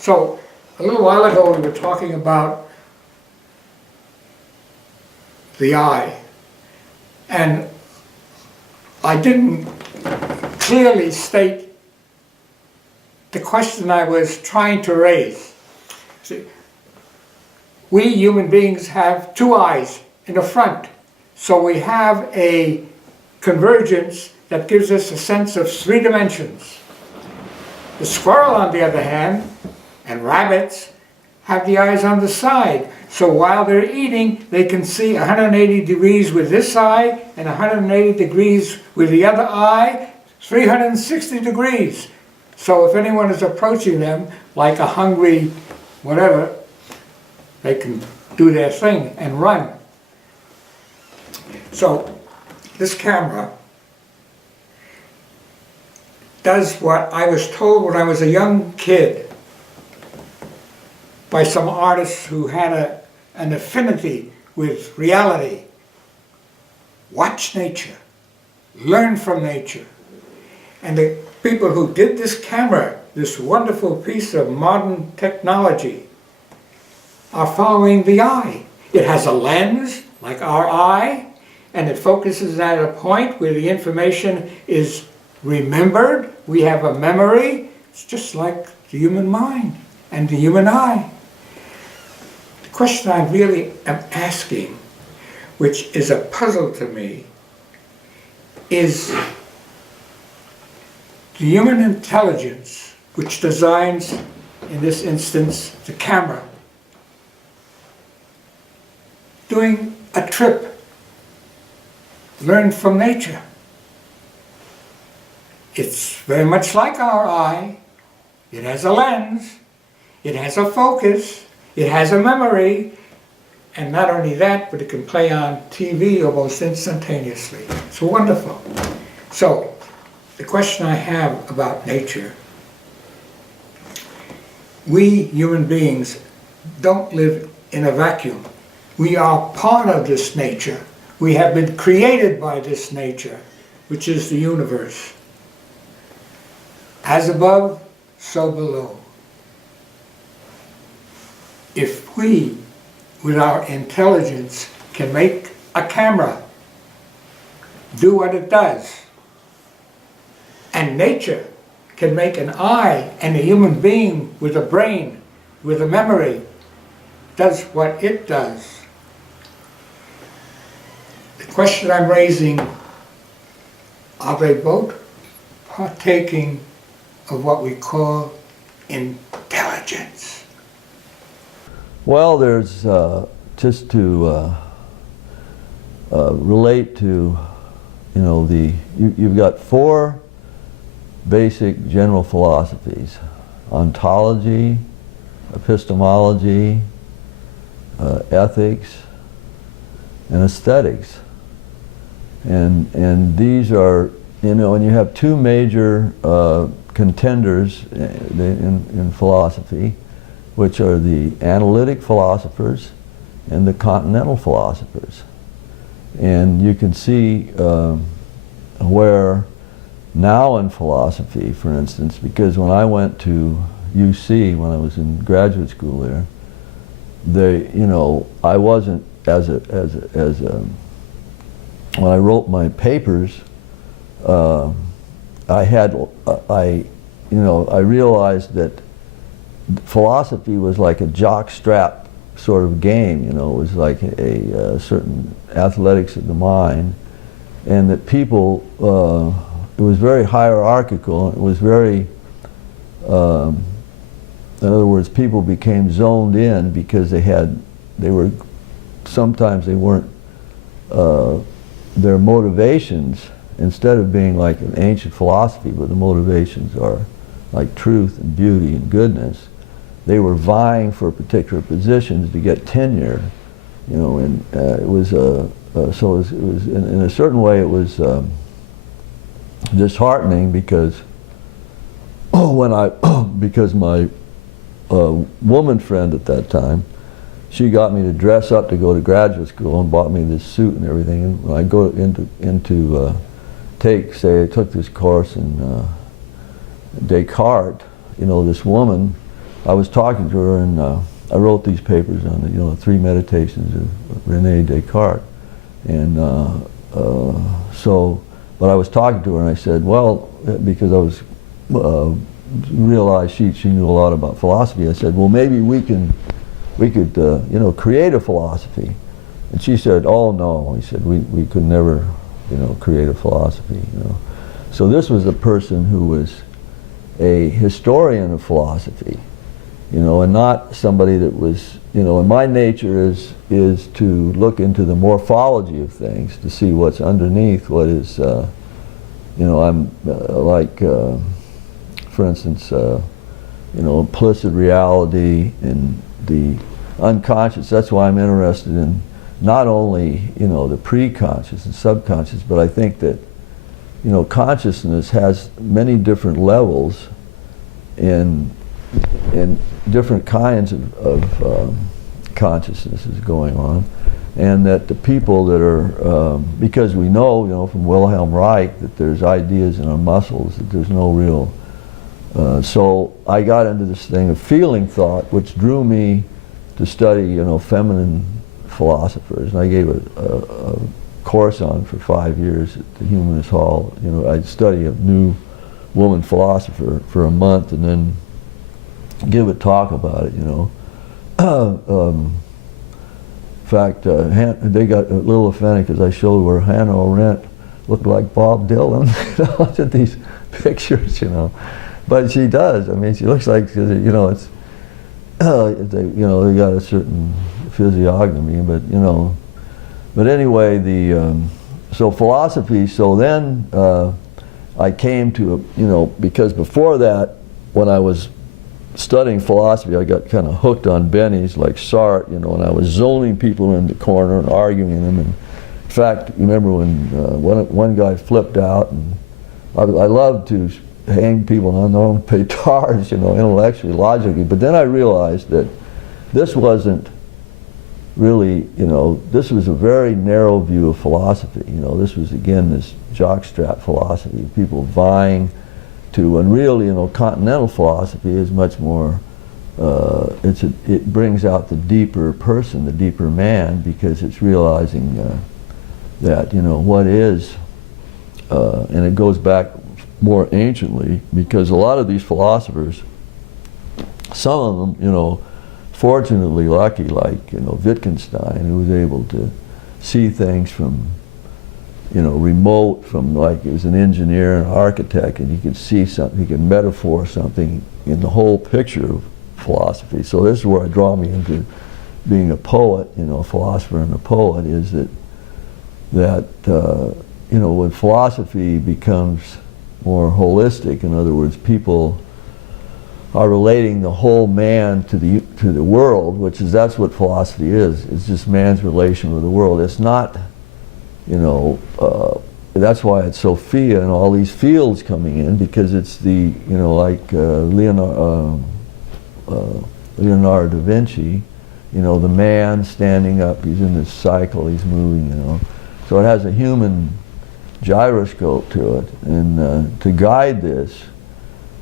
So, a little while ago we were talking about the eye, and I didn't clearly state the question I was trying to raise. See, we human beings have two eyes in the front, so we have a convergence that gives us a sense of three dimensions. The squirrel, on the other hand, and rabbits have the eyes on the side. So while they're eating, they can see 180 degrees with this eye and 180 degrees with the other eye, 360 degrees. So if anyone is approaching them, like a hungry whatever, they can do their thing and run. So this camera does what I was told when I was a young kid by some artists who had an affinity with reality. Watch nature, learn from nature. And the people who did this camera, this wonderful piece of modern technology, are following the eye. It has a lens, like our eye, and it focuses at a point where the information is remembered. We have a memory. It's just like the human mind and the human eye. The question I really am asking, which is a puzzle to me, is the human intelligence, which designs, in this instance, the camera, doing a trip, learn from nature. It's very much like our eye. It has a lens, it has a focus, it has a memory, and not only that, but it can play on TV almost instantaneously. It's wonderful. So, the question I have about nature, we human beings don't live in a vacuum. We are part of this nature. We have been created by this nature, which is the universe. As above, so below. If we, with our intelligence, can make a camera do what it does, and nature can make an eye and a human being with a brain, with a memory, does what it does. The question I'm raising, are they both partaking of what we call intelligence? Well, there's, just to relate to, you've got four basic general philosophies: ontology, epistemology, ethics, and aesthetics. And these are, and you have two major contenders in philosophy, which are the analytic philosophers and the continental philosophers. And you can see where now in philosophy, for instance, because when I went to UC, when I was in graduate school there, I wasn't when I wrote my papers, I realized that philosophy was like a jockstrap sort of game. It was like a certain athletics of the mind, and that people, it was very hierarchical. It was very, in other words, people became zoned in because sometimes they weren't, their motivations, instead of being like an ancient philosophy where the motivations are like truth and beauty and goodness, they were vying for particular positions to get tenure, and it was so it was in a certain way it was disheartening because because my woman friend at that time, she got me to dress up to go to graduate school and bought me this suit and everything. And when I go into I took this course in Descartes, this woman, I was talking to her, and I wrote these papers on the, the 3 meditations of Rene Descartes. And but I was talking to her, and I said, well, because I was realized she knew a lot about philosophy. I said, well, maybe we could create a philosophy. And she said, oh no. He said, we could never create a philosophy. So this was a person who was a historian of philosophy, and not somebody that was, and my nature is to look into the morphology of things, to see what's underneath, what is, I'm like, for instance, implicit reality and the unconscious. That's why I'm interested in not only, the pre-conscious and subconscious, but I think that, consciousness has many different levels in different kinds of consciousnesses going on, and that the people that are, because we know, from Wilhelm Reich, that there's ideas in our muscles, that there's no real, so I got into this thing of feeling thought, which drew me to study, feminine philosophers, and I gave a course on for 5 years at the Humanist Hall. I'd study a new woman philosopher for a month and then give a talk about it, in fact, they got a little offended because I showed where Hannah Arendt looked like Bob Dylan. Look at these pictures, but she does. I mean, she looks like, it's, they got a certain physiognomy, but anyway, so philosophy. So then I came to because before that, when I was studying philosophy, I got kind of hooked on bennies like Sartre, and I was zoning people in the corner and arguing them. And in fact, you remember when one guy flipped out, and I loved to hang people on their own petards, intellectually, logically. But then I realized that this wasn't really, this was a very narrow view of philosophy. This was, again, this jockstrap philosophy, people vying to, and really, continental philosophy is much more, it brings out the deeper person, the deeper man, because it's realizing that, what is, and it goes back more anciently, because a lot of these philosophers, some of them, fortunately lucky, like, Wittgenstein, who was able to see things from, remote, from, like, he was an engineer and architect, and he could see something, he could metaphor something in the whole picture of philosophy. So this is where I draw me into being a poet, a philosopher and a poet, is that when philosophy becomes more holistic, in other words, people are relating the whole man to the world, that's what philosophy is. It's just man's relation with the world. It's not, that's why it's Sophia and all these fields coming in, because it's the, like Leonardo da Vinci, the man standing up, he's in this cycle, he's moving, So it has a human gyroscope to it, and to guide this,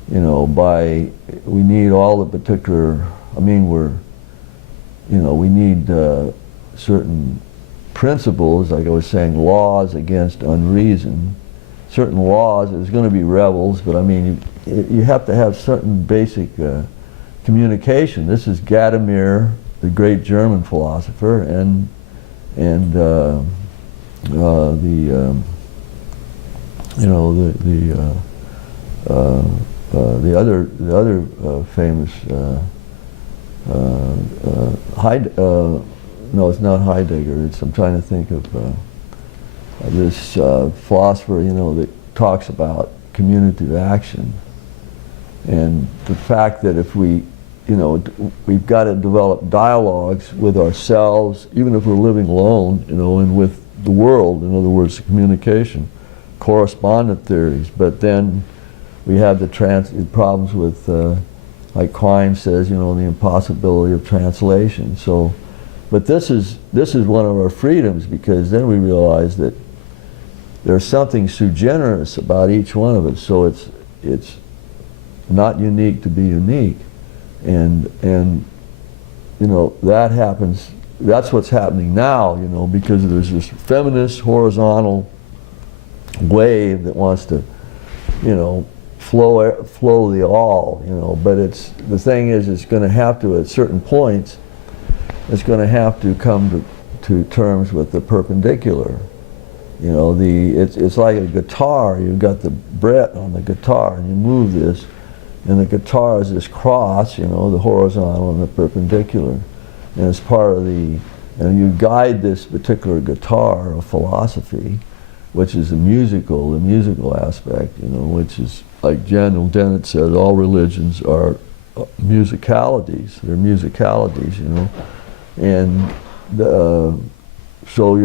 we need all the particular, we need certain principles, like I was saying, laws against unreason. Certain laws, there's going to be rebels, but you have to have certain basic communication. This is Gadamer, the great German philosopher, and the other famous no, it's not Heidegger. I'm trying to think of this philosopher, that talks about communicative action, and the fact that if we, we've got to develop dialogues with ourselves, even if we're living alone, and with the world. In other words, communication, correspondent theories. But then we have the problems with, like Quine says, the impossibility of translation. So, but this is one of our freedoms, because then we realize that there's something sui generis about each one of us. So it's not unique to be unique. And you know, that happens, that's what's happening now, you know, because there's this feminist horizontal wave that wants to, you know, flow the all, you know, but the thing is, it's going to have to, at certain points, it's going to have to come to terms with the perpendicular. You know, it's like a guitar. You've got the fret on the guitar, and you move this, and the guitar is this cross, you know, the horizontal and the perpendicular, and it's part of and you guide this particular guitar of philosophy, which is the musical aspect, you know, which is, like Daniel Dennett said, all religions are musicalities. They're musicalities, you know, and so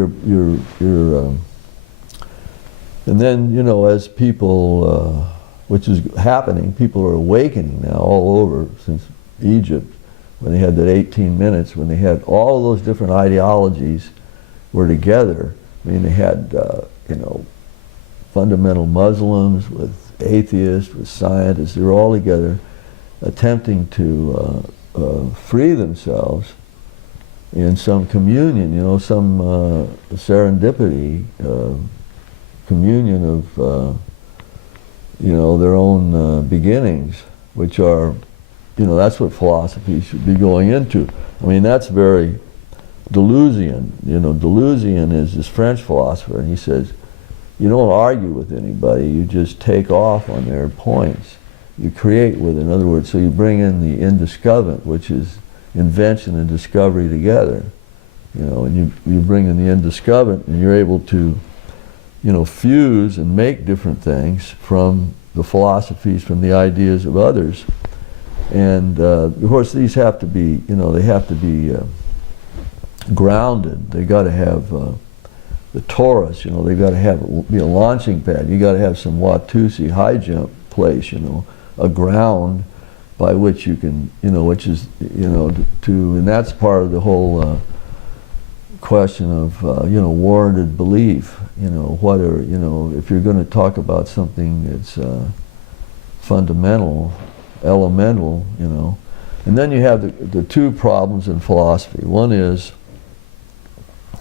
and then, you know, as people, which is happening, people are awakening now all over, since Egypt, when they had that 18 minutes, when they had all those different ideologies were together. I mean, they had, you know, fundamental Muslims with atheists, with scientists, they were all together attempting to free themselves in some communion, you know, some serendipity, communion of, you know, their own beginnings, which are, you know, that's what philosophy should be going into. I mean, that's very Deleuzian. You know, Deleuzian is this French philosopher, and he says, you don't argue with anybody, you just take off on their points. You create with it. In other words, so you bring in the indiscoverant, which is invention and discovery together. You know, and you bring in the indiscoverant, and you're able to, you know, fuse and make different things from the philosophies, from the ideas of others. And of course, these have to be, you know, they have to be grounded. They got to have the torus, you know, they got to be a launching pad. You got to have some Watusi high jump place, you know, a ground by which you can, you know, which is, you know, and that's part of the whole question of, you know, warranted belief. You know, what are, you know, if you're going to talk about something that's fundamental, elemental, you know. And then you have the two problems in philosophy. One is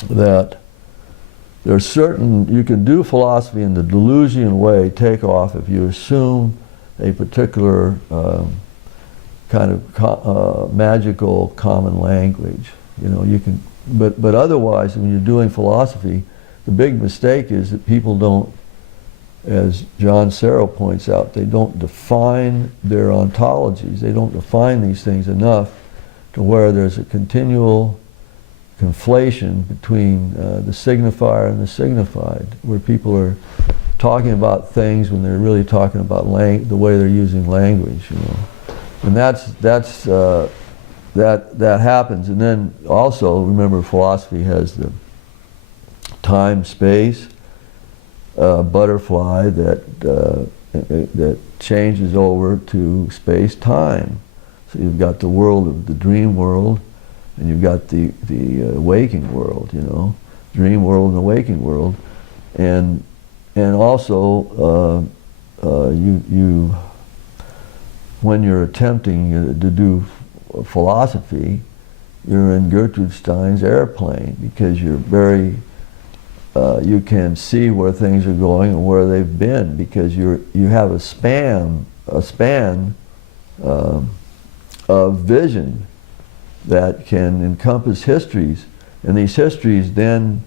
that there's certain, you can do philosophy in the Deleuzian way, take off, if you assume a particular kind of magical common language. You know, you can, but otherwise, when you're doing philosophy, the big mistake is that people don't, as John Searle points out, they don't define their ontologies. They don't define these things enough to where there's a continual conflation between the signifier and the signified, where people are talking about things when they're really talking about the way they're using language, you know. And that happens. And then also, remember, philosophy has the time-space butterfly that changes over to space-time. So you've got the world of the dream world, and you've got the waking world, you know, dream world and the waking world, and also you when you're attempting to do philosophy, you're in Gertrude Stein's airplane, because you're very you can see where things are going and where they've been, because you have a span of vision that can encompass histories, and these histories then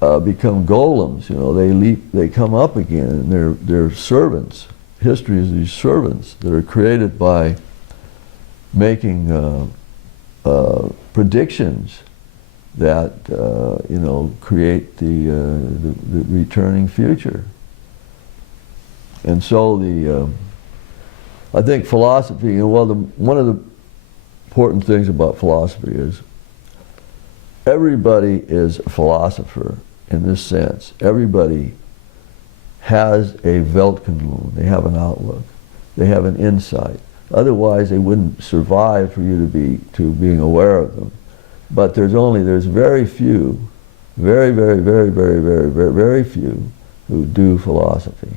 become golems. You know, they come up again, and they're servants. History is these servants that are created by making predictions that you know, create the returning future. And so I think philosophy, well, one of the important things about philosophy is everybody is a philosopher in this sense. Everybody has a Weltkanون. They have an outlook. They have an insight. Otherwise, they wouldn't survive for you to being aware of them. But there's very few, very few who do philosophy.